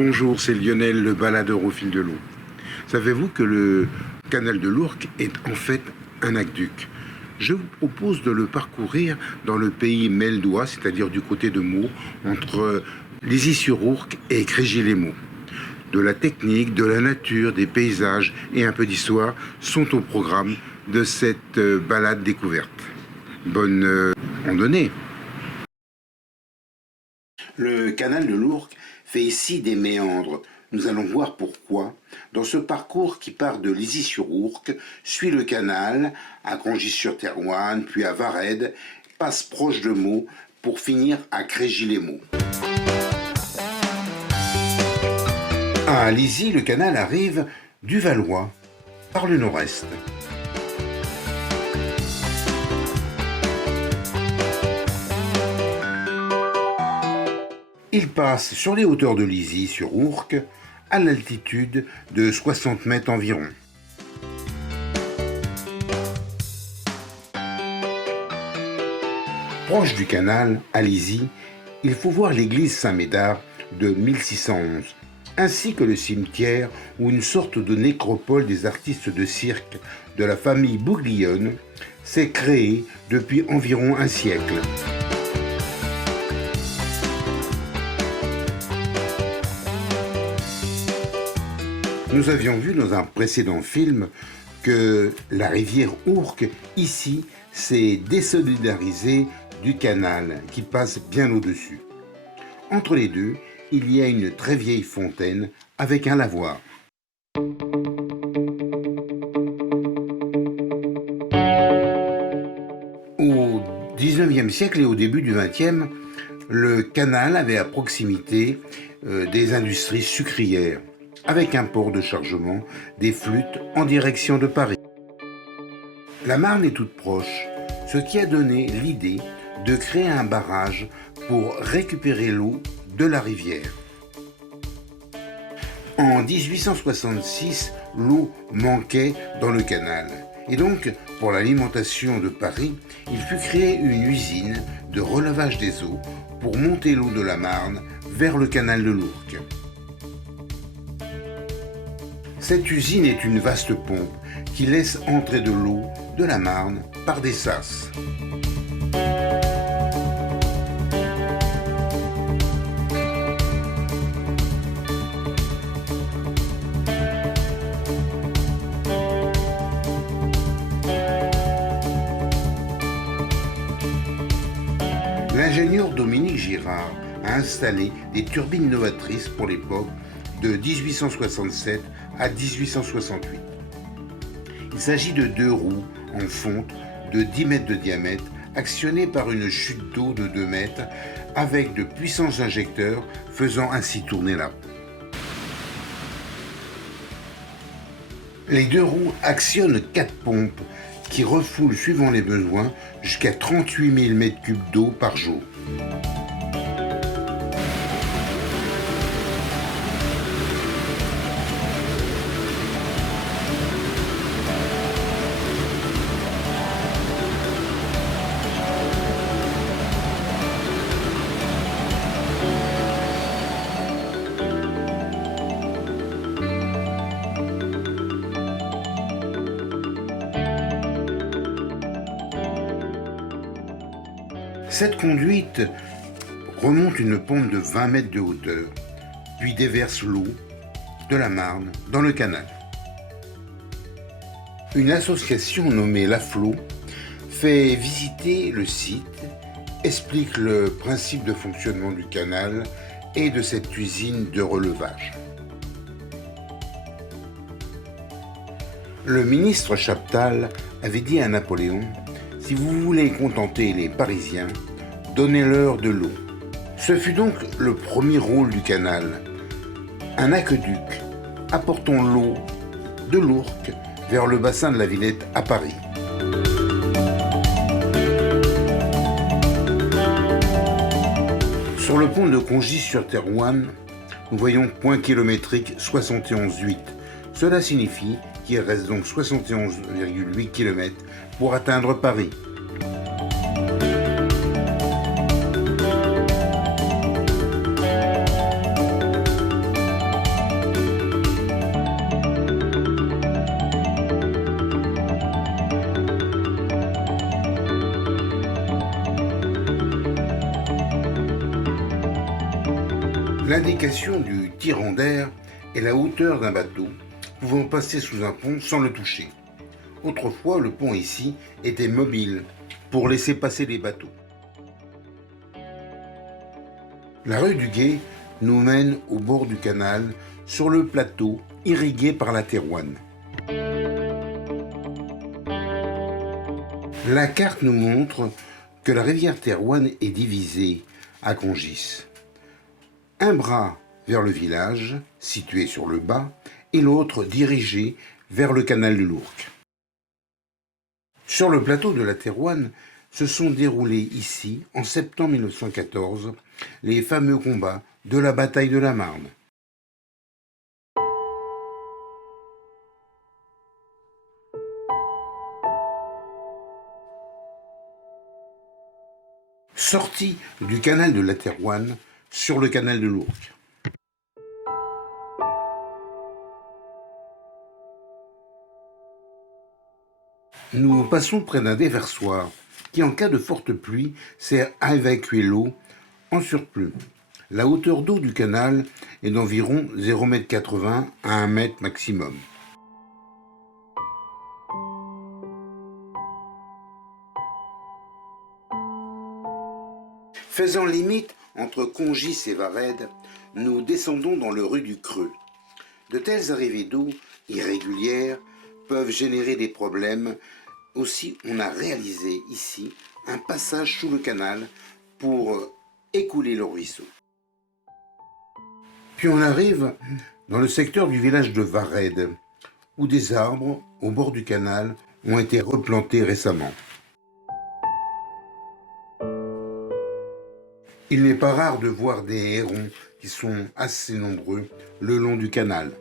Bonjour, c'est Lionel, le baladeur au fil de l'eau. Savez-vous que le canal de l'Ourcq est en fait un aqueduc? Je vous propose de le parcourir dans le pays meldois, c'est-à-dire du côté de Meaux, entre Lizy-sur-Ourcq et Crégy-les-Maux. De la technique, de la nature, des paysages et un peu d'histoire sont au programme de cette balade découverte. Bonne randonnée! Le canal de l'Ourcq fait ici des méandres. Nous allons voir pourquoi. Dans ce parcours qui part de Lizy-sur-Ourcq, suit le canal à Congis-sur-Thérouanne, puis à Vared, passe proche de Meaux pour finir à Crégy-les-Maux. À Lizy, le canal arrive du Valois par le nord-est. Il passe sur les hauteurs de Lizy-sur-Ourcq à l'altitude de 60 mètres environ. Proche du canal, à Lizy, il faut voir l'église Saint-Médard de 1611, ainsi que le cimetière où une sorte de nécropole des artistes de cirque de la famille Bouglione s'est créée depuis environ un siècle. Nous avions vu dans un précédent film que la rivière Ourcq, ici, s'est désolidarisée du canal qui passe bien au-dessus. Entre les deux, il y a une très vieille fontaine avec un lavoir. Au XIXe siècle et au début du XXe, le canal avait à proximité des industries sucrières, avec un port de chargement des flûtes en direction de Paris. La Marne est toute proche, ce qui a donné l'idée de créer un barrage pour récupérer l'eau de la rivière. En 1866, l'eau manquait dans le canal. Et donc, pour l'alimentation de Paris, il fut créé une usine de relevage des eaux pour monter l'eau de la Marne vers le canal de l'Ourcq. Cette usine est une vaste pompe qui laisse entrer de l'eau de la Marne par des sas. L'ingénieur Dominique Girard a installé des turbines novatrices pour l'époque de 1867 à 1868. Il s'agit de deux roues en fonte de 10 mètres de diamètre actionnées par une chute d'eau de 2 mètres avec de puissants injecteurs faisant ainsi tourner la roue. Les deux roues actionnent 4 pompes qui refoulent suivant les besoins jusqu'à 38 000 m3 d'eau par jour. Cette conduite remonte une pente de 20 mètres de hauteur, puis déverse l'eau de la Marne dans le canal. Une association nommée Laflot fait visiter le site, explique le principe de fonctionnement du canal et de cette usine de relevage. Le ministre Chaptal avait dit à Napoléon: si vous voulez contenter les Parisiens, donnez-leur de l'eau. Ce fut donc le premier rôle du canal. Un aqueduc apportant l'eau de l'Ourcq vers le bassin de la Villette à Paris. Sur le pont de Congis-sur-Thérouanne, nous voyons point kilométrique 71,8. Cela signifie qu'il reste donc 71,8 km pour atteindre Paris. L'indication du tirant d'air est la hauteur d'un bateau pouvant passer sous un pont sans le toucher. Autrefois, le pont ici était mobile pour laisser passer les bateaux. La rue du Gué nous mène au bord du canal, sur le plateau irrigué par la Thérouanne. La carte nous montre que la rivière Thérouanne est divisée à Congis. Un bras vers le village, situé sur le bas, et l'autre dirigé vers le canal de l'Ourcq. Sur le plateau de la Thérouanne se sont déroulés ici, en septembre 1914, les fameux combats de la bataille de la Marne. Sortie du canal de la Thérouanne sur le canal de l'Ourcq. Nous passons près d'un déversoir qui, en cas de forte pluie, sert à évacuer l'eau en surplus. La hauteur d'eau du canal est d'environ 0,80 m à 1 m maximum. Faisant limite entre Congis et Varède, nous descendons dans le rue du Creux. De telles arrivées d'eau irrégulières peuvent générer des problèmes. Aussi, on a réalisé ici un passage sous le canal pour écouler le ruisseau. Puis on arrive dans le secteur du village de Varède, où des arbres au bord du canal ont été replantés récemment. Il n'est pas rare de voir des hérons qui sont assez nombreux le long du canal.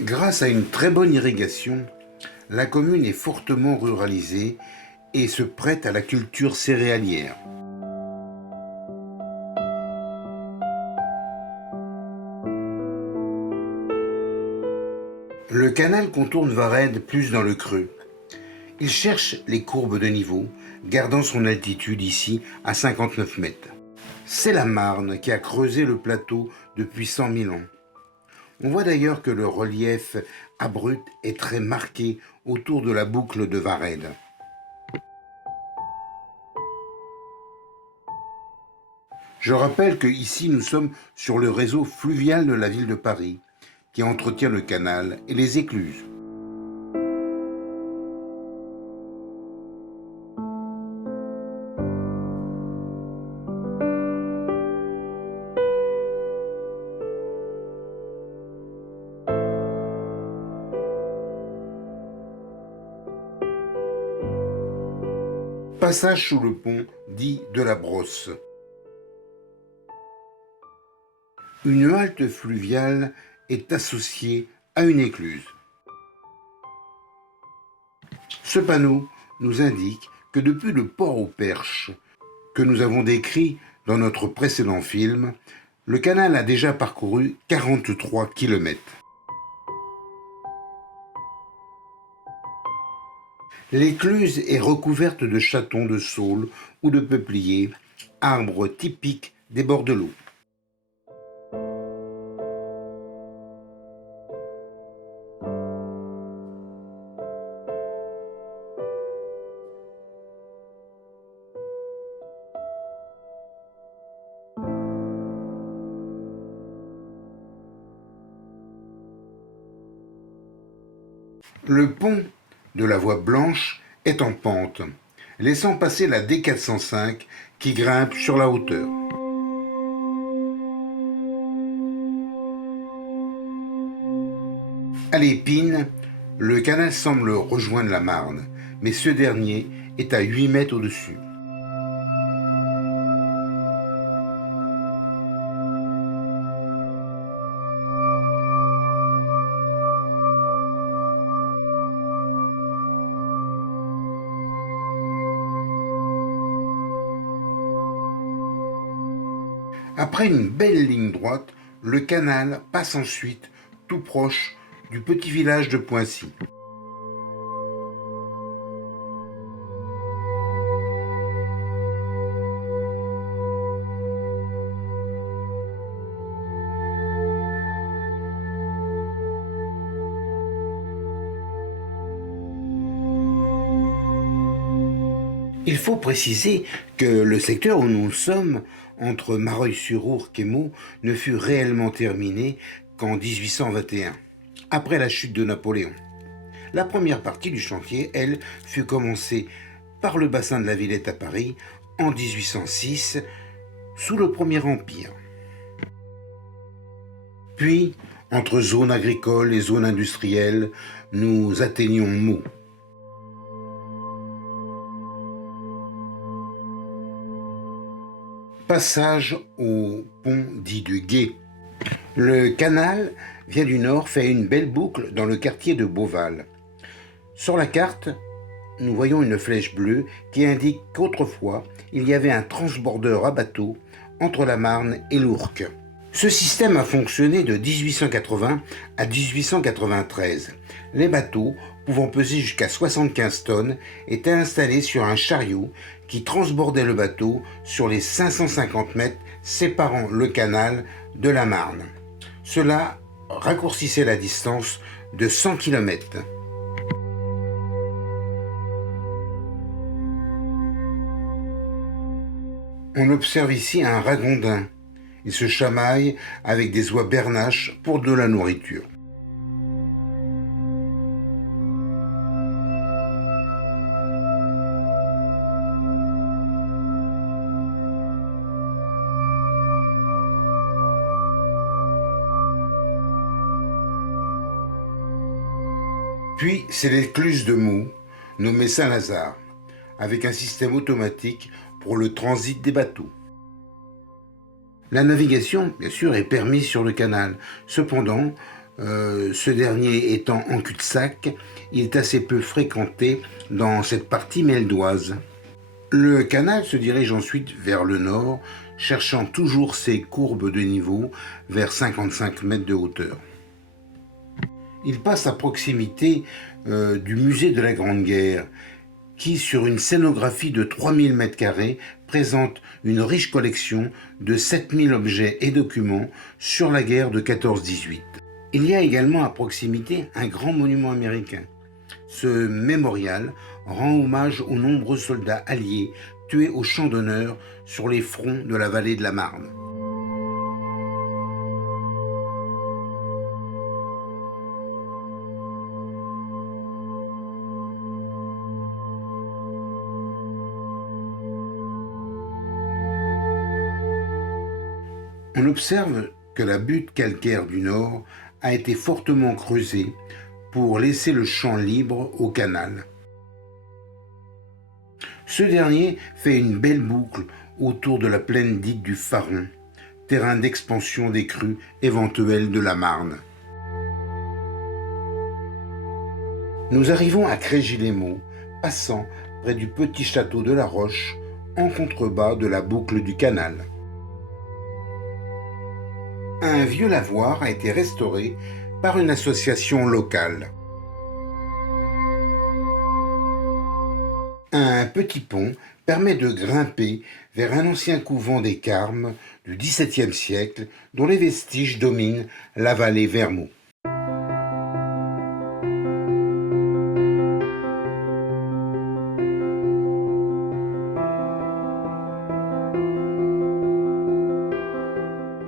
Grâce à une très bonne irrigation, la commune est fortement ruralisée et se prête à la culture céréalière. Le canal contourne Varède plus dans le creux. Il cherche les courbes de niveau, gardant son altitude ici à 59 mètres. C'est la Marne qui a creusé le plateau depuis 100 000 ans. On voit d'ailleurs que le relief abrupt est très marqué autour de la boucle de Varède. Je rappelle que ici nous sommes sur le réseau fluvial de la ville de Paris, qui entretient le canal et les écluses. Passage sous le pont dit de la Brosse. Une halte fluviale est associée à une écluse. Ce panneau nous indique que depuis le port aux Perches, que nous avons décrit dans notre précédent film, le canal a déjà parcouru 43 km. L'écluse est recouverte de chatons de saule ou de peupliers, arbres typiques des bords de l'eau. Le pont de la Voie Blanche est en pente, laissant passer la D405 qui grimpe sur la hauteur. À l'Épine, le canal semble rejoindre la Marne, mais ce dernier est à 8 mètres au-dessus. Après une belle ligne droite, le canal passe ensuite tout proche du petit village de Poincy. Il faut préciser que le secteur où nous sommes, entre Mareuil-sur-Ourcq et Meaux, ne fut réellement terminé qu'en 1821, après la chute de Napoléon. La première partie du chantier, elle, fut commencée par le bassin de la Villette à Paris en 1806, sous le Premier Empire. Puis, entre zones agricoles et zones industrielles, nous atteignions Meaux. Passage au pont dit du Gué. Le canal vient du nord, fait une belle boucle dans le quartier de Beauval. Sur la carte, nous voyons une flèche bleue qui indique qu'autrefois, il y avait un transbordeur à bateau entre la Marne et l'Ourcq. Ce système a fonctionné de 1880 à 1893. Les bateaux, pouvant peser jusqu'à 75 tonnes, étaient installés sur un chariot qui transbordait le bateau sur les 550 mètres séparant le canal de la Marne. Cela raccourcissait la distance de 100 km. On observe ici un ragondin. Il se chamaille avec des oies bernaches pour de la nourriture. Puis c'est l'écluse de Meaux, nommée Saint-Lazare, avec un système automatique pour le transit des bateaux. La navigation, bien sûr, est permise sur le canal. Cependant, ce dernier étant en cul-de-sac, il est assez peu fréquenté dans cette partie meldoise. Le canal se dirige ensuite vers le nord, cherchant toujours ses courbes de niveau vers 55 mètres de hauteur. Il passe à proximité du musée de la Grande Guerre, qui, sur une scénographie de 3000 m², présente une riche collection de 7000 objets et documents sur la guerre de 14-18. Il y a également à proximité un grand monument américain. Ce mémorial rend hommage aux nombreux soldats alliés tués au champ d'honneur sur les fronts de la vallée de la Marne. On observe que la butte calcaire du nord a été fortement creusée pour laisser le champ libre au canal. Ce dernier fait une belle boucle autour de la plaine dite du Faron, terrain d'expansion des crues éventuelles de la Marne. Nous arrivons à Crégis-les-Meaux, passant près du petit château de la Roche, en contrebas de la boucle du canal. Un vieux lavoir a été restauré par une association locale. Un petit pont permet de grimper vers un ancien couvent des Carmes du XVIIe siècle dont les vestiges dominent la vallée vers Meaux.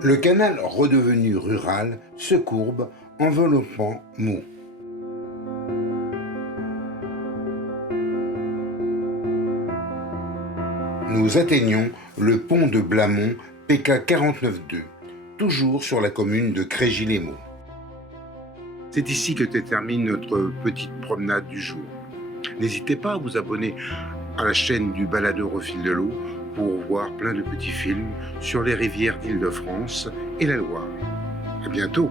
Le canal redevenu rural se courbe, enveloppant Meaux. Nous atteignons le pont de Blamont PK 49.2, toujours sur la commune de Crégis-les-Meaux. C'est ici que se termine notre petite promenade du jour. N'hésitez pas à vous abonner à la chaîne du Baladeur au fil de l'eau pour voir plein de petits films sur les rivières d'Île-de-France et la Loire. À bientôt!